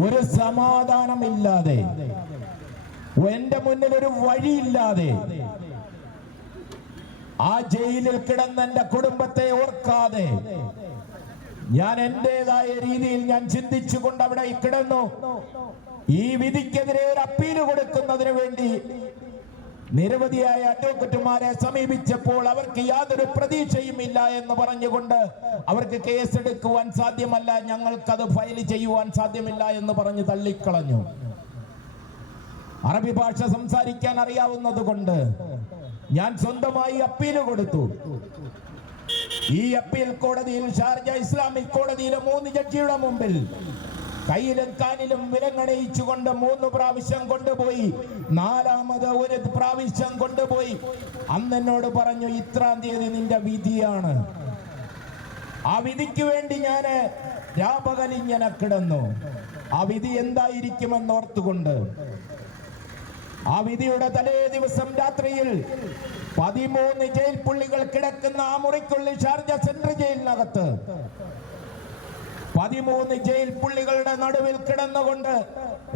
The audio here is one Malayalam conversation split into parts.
ഒരു സമാധാനമില്ലാതെ, എന്റെ മുന്നിൽ ഒരു വഴിയില്ലാതെ ആ ജയിലിൽ കിടന്ന എന്റെ കുടുംബത്തെ ഓർക്കാതെ ഞാൻ എന്റേതായ രീതിയിൽ ഞാൻ ചിന്തിച്ചുകൊണ്ട് അവിടെ കിടന്നു. ഈ വിധിക്കെതിരെ ഒരു അപ്പീൽ കൊടുക്കുന്നതിന് വേണ്ടി നിരവധിയായ അഡ്വക്കറ്റുമാരെ സമീപിച്ചപ്പോൾ അവർക്ക് യാതൊരു പ്രതീക്ഷയും ഇല്ല എന്ന് പറഞ്ഞുകൊണ്ട് അവർക്ക് കേസെടുക്കുവാൻ സാധ്യമല്ല, ഞങ്ങൾക്കത് ഫയൽ ചെയ്യുവാൻ സാധ്യമല്ല എന്ന് പറഞ്ഞ് തള്ളിക്കളഞ്ഞു. അറബി ഭാഷ സംസാരിക്കാൻ അറിയാവുന്നത് കൊണ്ട് ഞാൻ സ്വന്തമായി അപ്പീൽ കൊടുത്തു. ഈ അപ്പീൽ കോടതിയിൽ, ഷാർജ ഇസ്ലാമിക് കോടതിയിലെ 3 ജഡ്ജിയുടെ മുമ്പിൽ കയ്യിലും കാലിലും വിലങ്ങണയിച്ചുകൊണ്ട് 3 പ്രാവശ്യം കൊണ്ടുപോയി. 4ാമത് ഒരു പ്രാവശ്യം കൊണ്ടുപോയി. അന്ന് എന്നോട് പറഞ്ഞു, ഇത്രാം തീയതി നിന്റെ വിധിയാണ്. ആ വിധിക്ക് വേണ്ടി ഞാൻ രാപകലിങ്ങനെ കിടന്നു. ആ വിധി എന്തായിരിക്കുമെന്നോർത്തുകൊണ്ട് ആ വിധിയുടെ തലേ ദിവസം രാത്രിയിൽ 13 ജയിൽ പുള്ളികൾ കിടക്കുന്ന ആ മുറിക്കുള്ളിൽ, ഷാർജ സെൻട്രൽ ജയിലിനകത്ത് 13 ജയിൽ പുള്ളികളുടെ നടുവിൽ കിടന്നുകൊണ്ട്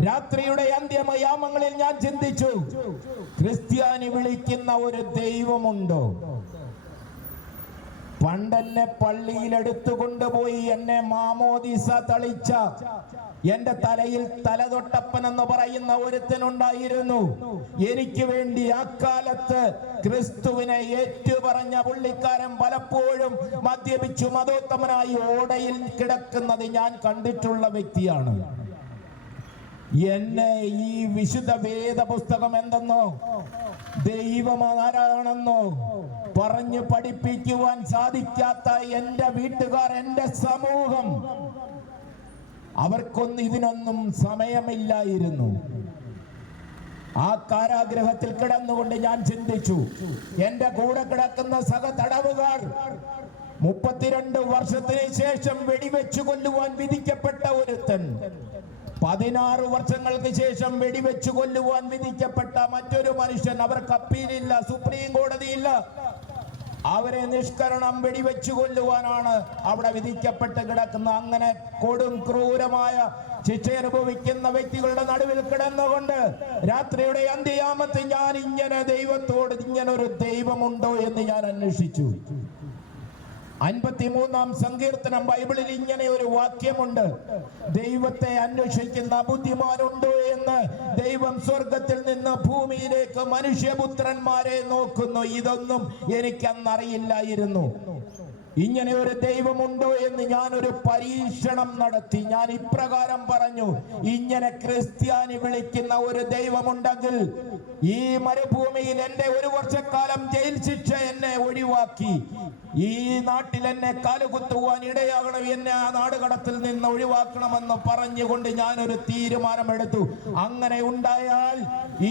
രാത്രിയുടെ അന്ത്യയാമങ്ങളിൽ ഞാൻ ചിന്തിച്ചു, ക്രിസ്ത്യാനി വിളിക്കുന്ന ഒരു ദൈവമുണ്ടോ? പണ്ടെന്നെ പള്ളിയിൽ എടുത്തുകൊണ്ടുപോയി എന്നെ മാമോദീസ തളിച്ച, എന്റെ തലയിൽ തലതൊട്ടപ്പൻ എന്ന് പറയുന്ന ഒരുത്തനുണ്ടായിരുന്നു. എനിക്ക് വേണ്ടി ആ കാലത്ത് ക്രിസ്തുവിനെ ഏറ്റുപറഞ്ഞ പുള്ളിക്കാരൻ പലപ്പോഴും മദ്യപിച്ചു മതോത്തമനായി ഓടയിൽ കിടക്കുന്നത് ഞാൻ കണ്ടിട്ടുള്ള വ്യക്തിയാണ്. എന്നെ ഈ വിശുദ്ധ വേദ പുസ്തകം എന്തെന്നോ ദൈവം ആരാണെന്നോ പറഞ്ഞു പഠിപ്പിക്കുവാൻ സാധിക്കാത്ത എന്റെ വീട്ടുകാർ, എന്റെ സമൂഹം, അവർക്കൊന്നും ഇതിനൊന്നും സമയമില്ലായിരുന്നു. ആ കാരാഗ്രഹത്തിൽ കിടന്നുകൊണ്ട് ഞാൻ ചിന്തിച്ചു, എന്റെ കൂടെ കിടക്കുന്ന സഹ തടവുകാർ 32 വർഷത്തിന് ശേഷം വെടിവെച്ചു കൊല്ലുവാൻ വിധിക്കപ്പെട്ട ഒരുത്തൻ, 16 വർഷങ്ങൾക്ക് ശേഷം വെടിവെച്ചു കൊല്ലുവാൻ വിധിക്കപ്പെട്ട മറ്റൊരു മനുഷ്യൻ, അവർക്ക് അപ്പീലില്ല, സുപ്രീം കോടതിയില്ല, അവരെ നിഷ്കരണം വെടിവെച്ചു കൊല്ലുവാനാണ് അവിടെ വിധിക്കപ്പെട്ട് കിടക്കുന്ന. അങ്ങനെ കൊടും ക്രൂരമായ ശിക്ഷ അനുഭവിക്കുന്ന വ്യക്തികളുടെ നടുവിൽ കിടന്നുകൊണ്ട് രാത്രിയുടെ അന്ത്യയാമത്തിൽ ഞാൻ ഇങ്ങനെ ദൈവത്തോട്, ഇങ്ങനെ ഒരു ദൈവമുണ്ടോ എന്ന് ഞാൻ അന്വേഷിച്ചു. 53-ാം സങ്കീർത്തനം ബൈബിളിൽ ഇങ്ങനെ ഒരു വാക്യമുണ്ട്, ദൈവത്തെ അന്വേഷിക്കുന്ന ബുദ്ധിമാനുണ്ടോ എന്ന്. ദൈവം സ്വർഗത്തിൽ നിന്ന് ഭൂമിയിലേക്ക് മനുഷ്യപുത്രന്മാരെ നോക്കുന്നു. ഇതൊന്നും എനിക്കന്നറിയില്ലായിരുന്നു. ഇങ്ങനെ ഒരു ദൈവമുണ്ടോ എന്ന് ഞാനൊരു പരീക്ഷണം നടത്തി. ഞാൻ ഇപ്രകാരം പറഞ്ഞു, ഇങ്ങനെ ക്രിസ്ത്യാനി വിളിക്കുന്ന ഒരു ദൈവമുണ്ടെങ്കിൽ ഈ മരുഭൂമിയിൽ എന്റെ 1 വർഷക്കാലം ജയിൽ ശിക്ഷ എന്നെ ഒഴിവാക്കി ഈ നാട്ടിൽ എന്നെ കാലുകുത്തുവാൻ ഇടയാകണം, എന്നെ ആ നാടുകടത്തിൽ നിന്ന് ഒഴിവാക്കണമെന്ന് പറഞ്ഞുകൊണ്ട് ഞാനൊരു തീരുമാനമെടുത്തു. അങ്ങനെ ഉണ്ടായാൽ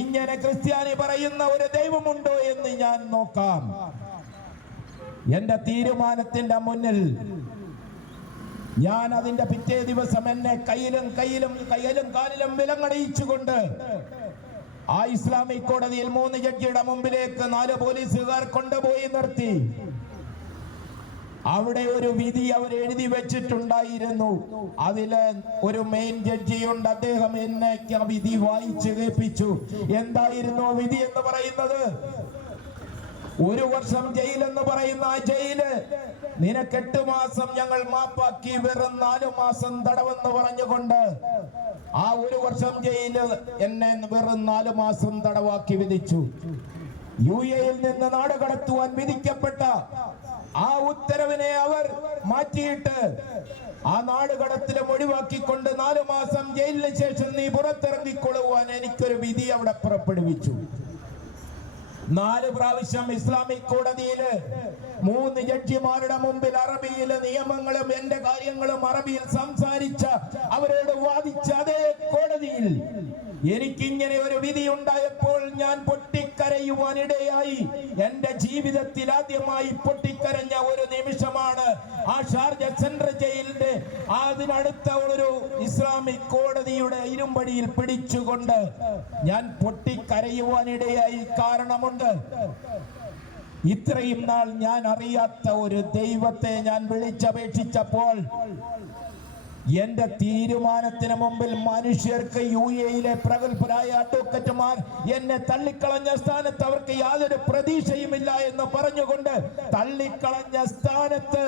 ഇങ്ങനെ ക്രിസ്ത്യാനി പറയുന്ന ഒരു ദൈവമുണ്ടോ എന്ന് ഞാൻ നോക്കാം. എന്റെ തീരുമാനത്തിന്റെ മുന്നിൽ ഞാൻ അതിന്റെ പിറ്റേ ദിവസം എന്നെ കയ്യിലും കാലിലും വിലങ്ങണിയിച്ചുകൊണ്ട് ആ ഇസ്ലാമിക് കോടതിയിൽ 3 ജഡ്ജിയുടെ മുമ്പിലേക്ക് 4 പോലീസുകാർ കൊണ്ടുപോയി നിർത്തി. അവിടെ ഒരു വിധി അവർ എഴുതി വെച്ചിട്ടുണ്ടായിരുന്നു. അതില് ഒരു മെയിൻ ജഡ്ജിയുണ്ട്, അദ്ദേഹം എന്നെ വിധി വായിച്ചു കേൾപ്പിച്ചു. എന്തായിരുന്നു വിധി എന്ന് പറയുന്നത്? 1 വർഷം ജയിൽ എന്ന് പറയുന്ന ആ ജയില് നിനക്ക് 8 മാസം ഞങ്ങൾ മാപ്പാക്കി, വെറും 4 മാസം തടവെന്ന് പറഞ്ഞുകൊണ്ട് ആ 1 വർഷം ജയില് എന്നെ വെറും 4 മാസം തടവാക്കി വിധിച്ചു. UAE-യിൽ നിന്ന് നാട് കടത്തുവാൻ വിധിക്കപ്പെട്ട ആ ഉത്തരവിനെ അവർ മാറ്റിയിട്ട് ആ നാട് കടത്തിലും ഒഴിവാക്കിക്കൊണ്ട് 4 മാസം ജയിലിന് ശേഷം നീ പുറത്തിറങ്ങിക്കൊള്ളുവാൻ എനിക്കൊരു വിധി അവിടെ പുറപ്പെടുവിച്ചു. 4 പ്രാവശ്യം ഇസ്ലാമിക് കോടതിയില് 3 ജഡ്ജിമാരുടെ മുമ്പിൽ അറബിയിലെ നിയമങ്ങളും എന്റെ കാര്യങ്ങളും അറബിയിൽ സംസാരിച്ച, അവരോട് വാദിച്ച അതേ കോടതിയിൽ എനിക്കിങ്ങനെ ഒരു വിധി ഉണ്ടായപ്പോൾ ഞാൻ പൊട്ടിക്കരയുവാനിടയായി. എന്റെ ജീവിതത്തിൽ ആദ്യമായി പൊട്ടിക്കരഞ്ഞ ഒരു നിമിഷമാണ് ആ ഷാർജ സെൻട്രൽ ജയിലിന്റെ അതിനടുത്ത ഒരു ഇസ്ലാമിക് കോടതിയുടെ ഇരുമ്പടിയിൽ പിടിച്ചുകൊണ്ട് ഞാൻ പൊട്ടിക്കരയുവാനിടയായി. കാരണമുണ്ട്, ഇത്രയും നാൾ ഞാൻ അറിയാത്ത ഒരു ദൈവത്തെ ഞാൻ വിളിച്ചപേക്ഷിച്ചപ്പോൾ എന്റെ തീരുമാനത്തിന് മുമ്പിൽ മനുഷ്യർക്ക് UAE-യിലെ പ്രഗത്ഭരായ അഡ്വക്കറ്റുമാർ എന്നെ തള്ളിക്കളഞ്ഞ സ്ഥാനത്ത് അവർക്ക് യാതൊരു പ്രതീക്ഷയുമില്ല എന്ന് പറഞ്ഞുകൊണ്ട് തള്ളിക്കളഞ്ഞ സ്ഥാനത്ത്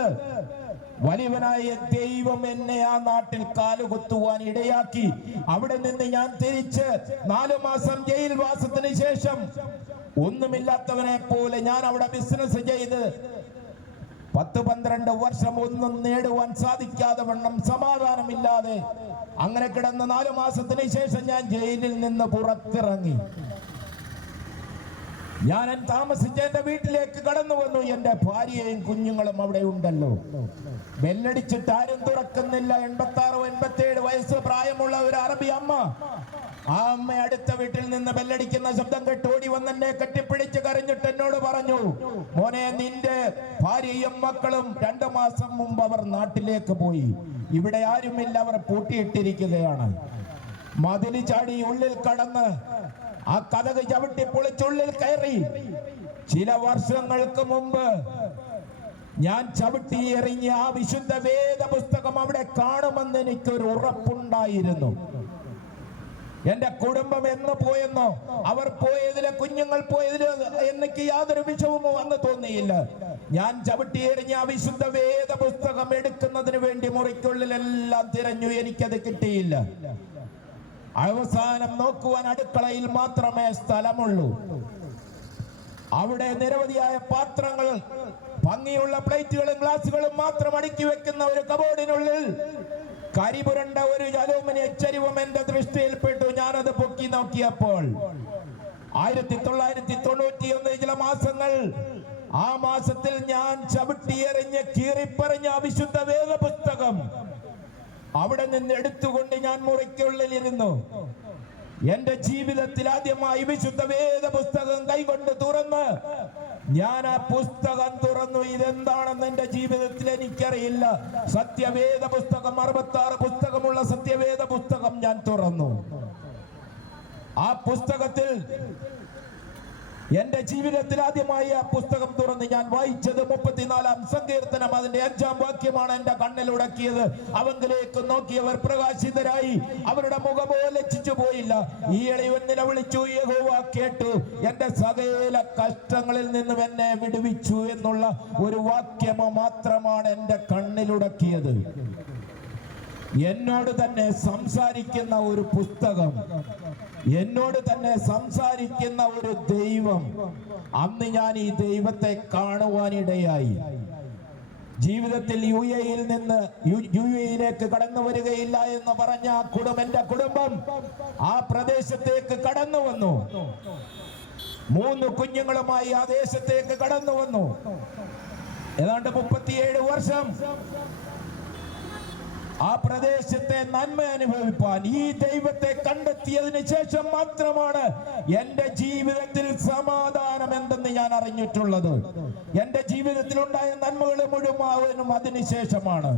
വലിയവനായ ദൈവം എന്നെ ആ നാട്ടിൽ കാലുകുത്തുവാൻ ഇടയാക്കി. അവിടെ നിന്ന് ഞാൻ തിരിച്ച് 4 മാസം ജയിൽ വാസത്തിന് ശേഷം ഒന്നുമില്ലാത്തവനെ പോലെ ഞാൻ അവിടെ ബിസിനസ് ചെയ്ത് 10-12 വർഷം ഒന്നും നേടുവാൻ സാധിക്കാതെ വണ്ണം സമാധാനമില്ലാതെ അങ്ങനെ കിടന്ന് 4 മാസത്തിന് ശേഷം ഞാൻ ജയിലിൽ നിന്ന് പുറത്തിറങ്ങി. ഞാൻ താമസിച്ച എന്റെ വീട്ടിലേക്ക് കടന്നു വന്നു. എന്റെ ഭാര്യയും കുഞ്ഞുങ്ങളും അവിടെ ഉണ്ടല്ലോ. ബെല്ലടിച്ചിട്ട് ആരും തുറക്കുന്നില്ല. 86-87 വയസ്സ് പ്രായമുള്ള ഒരു അറബി അമ്മ. ആ അമ്മ അടുത്ത വീട്ടിൽ നിന്ന് ബെല്ലടിക്കുന്ന ശബ്ദം കേട്ട് ഓടി വന്നെന്നെ കെട്ടിപ്പിടിച്ച് കരഞ്ഞിട്ട് എന്നോട് പറഞ്ഞു, മോനെ, നിന്റെ ഭാര്യയും മക്കളും 2 മാസം മുമ്പ് അവർ നാട്ടിലേക്ക് പോയി. ഇവിടെ ആരുമില്ല, അവർ പൂട്ടിയിട്ടിരിക്കുകയാണ്. മതില് ചാടി ഉള്ളിൽ കടന്ന് ആ കതക് ചവിട്ടി പൊളിച്ചുള്ളിൽ കയറി. ചില വർഷങ്ങൾക്ക് മുമ്പ് ഞാൻ ചവിട്ടി എറിഞ്ഞ ആ വിശുദ്ധ വേദ പുസ്തകം അവിടെ കാണുമെന്ന് എനിക്കൊരു ഉറപ്പുണ്ടായിരുന്നു. എന്റെ കുടുംബം എന്ന് പോയെന്നോ അവർ പോയതിലെ കുഞ്ഞുങ്ങൾ പോയതില് എനിക്ക് യാതൊരു വിഷമവും അന്ന് തോന്നിയില്ല. ഞാൻ ചവിട്ടി എറിഞ്ഞ ആ വിശുദ്ധ വേദ പുസ്തകം എടുക്കുന്നതിന് വേണ്ടി മുറിക്കുള്ളിലെല്ലാം തിരഞ്ഞു, എനിക്കത് കിട്ടിയില്ല. അവസാനം നോക്കുവാൻ അടുക്കളയിൽ മാത്രമേ സ്ഥലമുള്ളൂ. അവിടെ നിരവധിയായ പാത്രങ്ങൾ, ഭംഗിയുള്ള പ്ലേറ്റുകളും ഗ്ലാസുകളും മാത്രം അടുക്കി വെക്കുന്ന ഒരു കബോർഡിനുള്ളിൽ കരിപുരണ്ട ഒരു അലൂമിനിയം ചരിവും എന്റെ ദൃഷ്ടിയിൽപ്പെട്ടു. ഞാനത് പൊക്കി നോക്കിയപ്പോൾ 1991 ചില മാസങ്ങൾ, ആ മാസത്തിൽ ഞാൻ ചവിട്ടിയെറിഞ്ഞ് കീറിപ്പറഞ്ഞ വിശുദ്ധ വേദ പുസ്തകം അവിടെ നിന്ന് എടുത്തുകൊണ്ട് ഞാൻ മുറിക്കുള്ളിലിരുന്നു. എന്റെ ജീവിതത്തിൽ ആദ്യമായി വിശുദ്ധ വേദ പുസ്തകം കൈകൊണ്ട് തുറന്ന് ഞാൻ ആ പുസ്തകം തുറന്നു. ഇതെന്താണെന്ന് എന്റെ ജീവിതത്തിൽ എനിക്കറിയില്ല. സത്യവേദ പുസ്തകം, 66 പുസ്തകമുള്ള സത്യവേദ പുസ്തകം ഞാൻ തുറന്നു. ആ പുസ്തകത്തിൽ എന്റെ ജീവിതത്തിൽ ആദ്യമായി ആ പുസ്തകം തുറന്ന് ഞാൻ വായിച്ചത് 34-ാം സങ്കീർത്തനം. അതിന്റെ 5-ാം വാക്യമാണ് എന്റെ കണ്ണിലുടക്കിയത്. അവങ്കിലേക്ക് നോക്കിയവർ പ്രകാശിതരായി, അവരുടെ മുഖമോ ലജ്ജിച്ചു പോയില്ല. ഈ എളിയവൻ നിലവിളിച്ചു, യഹോവ കേട്ടു, എന്റെ സകല കഷ്ടങ്ങളിൽ നിന്നും എന്നെ വിടുവിച്ചു എന്നുള്ള ഒരു വാക്യമോ മാത്രമാണ് എന്റെ കണ്ണിലുടക്കിയത്. എന്നോട് തന്നെ സംസാരിക്കുന്ന ഒരു പുസ്തകം, എന്നോട് തന്നെ സംസാരിക്കുന്ന ഒരു ദൈവം. അന്ന് ഞാൻ ഈ ദൈവത്തെ കാണുവാനിടയായി. ജീവിതത്തിൽ UAE-യിൽ നിന്ന് UAE-യിലേക്ക് കടന്നു വരികയില്ല എന്ന് പറഞ്ഞ എന്റെ കുടുംബം ആ പ്രദേശത്തേക്ക് കടന്നു വന്നു. 3 കുഞ്ഞുങ്ങളുമായി ആ ദേശത്തേക്ക് കടന്നു വന്നു. ഏതാണ്ട് 37 വർഷം ആ പ്രദേശത്തെ നന്മ അനുഭവിപ്പാൻ ഈ ദൈവത്തെ കണ്ടെത്തിയതിന് ശേഷം മാത്രമാണ് എന്റെ ജീവിതത്തിൽ സമാധാനം എന്തെന്ന് ഞാൻ അറിഞ്ഞിട്ടുള്ളത്. എന്റെ ജീവിതത്തിൽ ഉണ്ടായ നന്മകൾ മുഴുവനും അതിനുശേഷമാണ്.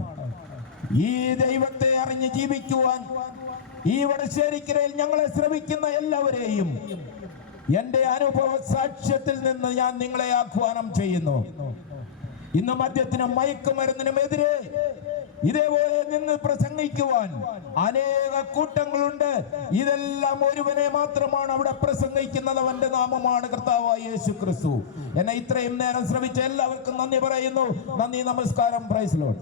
ഈ ദൈവത്തെ അറിഞ്ഞ് ജീവിക്കുവാൻ ഈ വടശ്ശേരിക്കരയിൽ ഞങ്ങളെ ശ്രമിക്കുന്ന എല്ലാവരെയും എന്റെ അനുഭവ സാക്ഷ്യത്തിൽ നിന്ന് ഞാൻ നിങ്ങളെ ആഹ്വാനം ചെയ്യുന്നു. ഇന്ന് മദ്യത്തിനും മയക്കുമരുന്നിനുമെതിരെ ഇതേപോലെ നിന്ന് പ്രസംഗിക്കുവാൻ അനേക കൂട്ടങ്ങളുണ്ട്. ഇതെല്ലാം ഒരുവനെ മാത്രമാണ് അവിടെ പ്രസംഗിക്കുന്നത്. അവന്റെ നാമമാണ് കർത്താവായ യേശു ക്രിസ്തു. എന്നെ ഇത്രയും നേരം ശ്രമിച്ച എല്ലാവർക്കും നന്ദി പറയുന്നു. നന്ദി, നമസ്കാരം. Praise Lord.